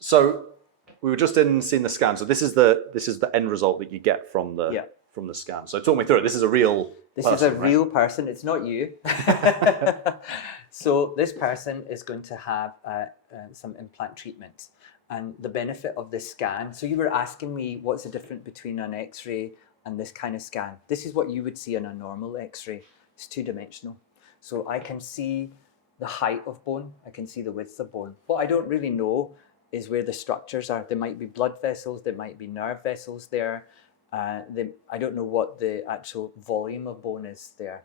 So we were just seeing the scan. So this is the end result that you get from the scan. So talk me through it. This is a real person, is a right? real person. It's not you. So this person is going to have some implant treatment. And the benefit of this scan, so you were asking me what's the difference between an X-ray and this kind of scan. This is what you would see on a normal X-ray. It's two-dimensional. So I can see the height of bone. I can see the width of bone. What I don't really know is where the structures are. There might be blood vessels, there might be nerve vessels there. I don't know what the actual volume of bone is there.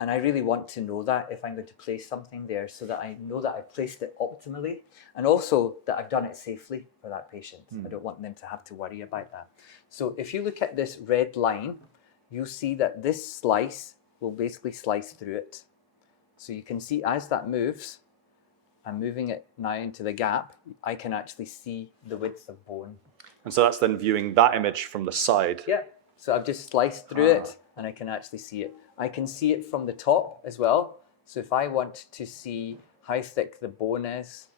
And I really want to know that if I'm going to place something there, so that I know that I placed it optimally and also that I've done it safely for that patient. I don't want them to have to worry about that. So if you look at this red line, you'll see that this slice will basically slice through it. So you can see as that moves, I'm moving it now into the gap, I can actually see the width of bone. And so that's then viewing that image from the side. Yeah, so I've just sliced through it and I can actually see it. I can see it from the top as well. So if I want to see how thick the bone is,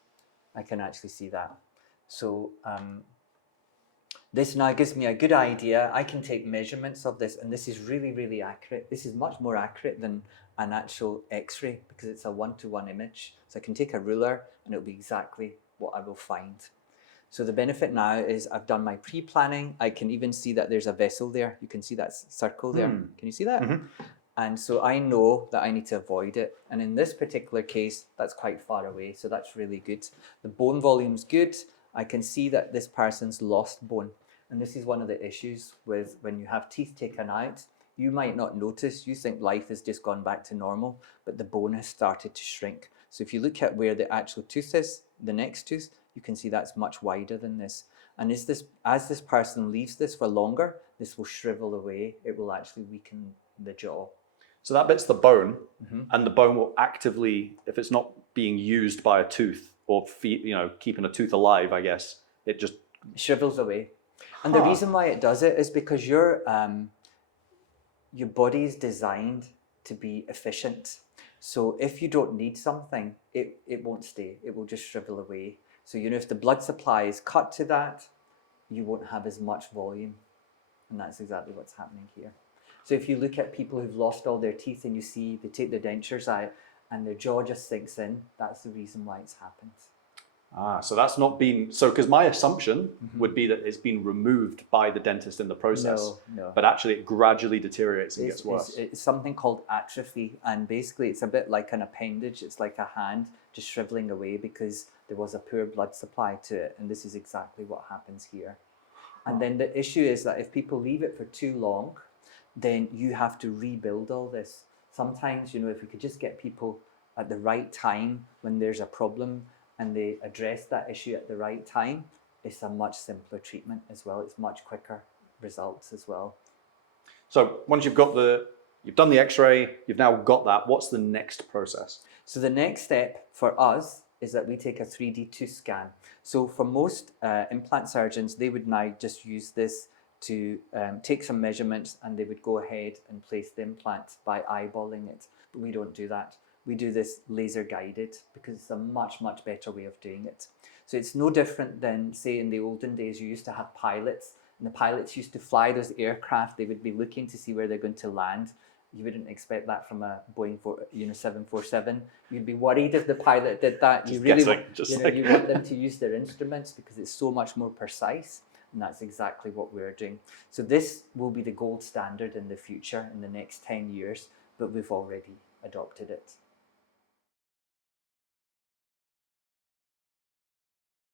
I can actually see that. So this now gives me a good idea. I can take measurements of this, and this is really, really accurate. This is much more accurate than an actual X-ray because it's a one-to-one image. So I can take a ruler and it'll be exactly what I will find. So the benefit now is I've done my pre-planning. I can even see that there's a vessel there. You can see that circle there. Can you see that? And so I know that I need to avoid it. And in this particular case, that's quite far away. So that's really good. The bone volume's good. I can see that this person's lost bone. And this is one of the issues with when you have teeth taken out. You might not notice. You think life has just gone back to normal, but the bone has started to shrink. So if you look at where the actual tooth is, the next tooth, you can see that's much wider than this. And as this person leaves this for longer, this will shrivel away. It will actually weaken the jaw. So that bit's the bone, and the bone will actively, if it's not being used by a tooth or keeping a tooth alive, I guess, it just shrivels away. And the reason why it does it is because your body is designed to be efficient. So if you don't need something, it won't stay. It will just shrivel away. So if the blood supply is cut to that, you won't have as much volume. And that's exactly what's happening here. So if you look at people who've lost all their teeth and you see they take their dentures out and their jaw just sinks in, that's the reason why it's happened. So that's not been, because my assumption would be that it's been removed by the dentist in the process. No. But actually it gradually deteriorates and gets worse. It's something called atrophy, and basically it's a bit like an appendage. It's like a hand just shriveling away because there was a poor blood supply to it, and this is exactly what happens here. And then the issue is that if people leave it for too long, then you have to rebuild all this. Sometimes, if we could just get people at the right time when there's a problem and they address that issue at the right time, it's a much simpler treatment as well. It's much quicker results as well. So once you've done the X-ray, you've now got that, what's the next process? So the next step for us is that we take a 3D tooth scan. So for most implant surgeons, they would now just use this to take some measurements, and they would go ahead and place the implant by eyeballing it. But we don't do that. We do this laser guided because it's a much, much better way of doing it. So it's no different than, say, in the olden days, you used to have pilots, and the pilots used to fly those aircraft. They would be looking to see where they're going to land. You wouldn't expect that from a Boeing 747. You'd be worried if the pilot did that. You want them to use their instruments because it's so much more precise. And that's exactly what we're doing. So this will be the gold standard in the future, in the next 10 years, but we've already adopted it.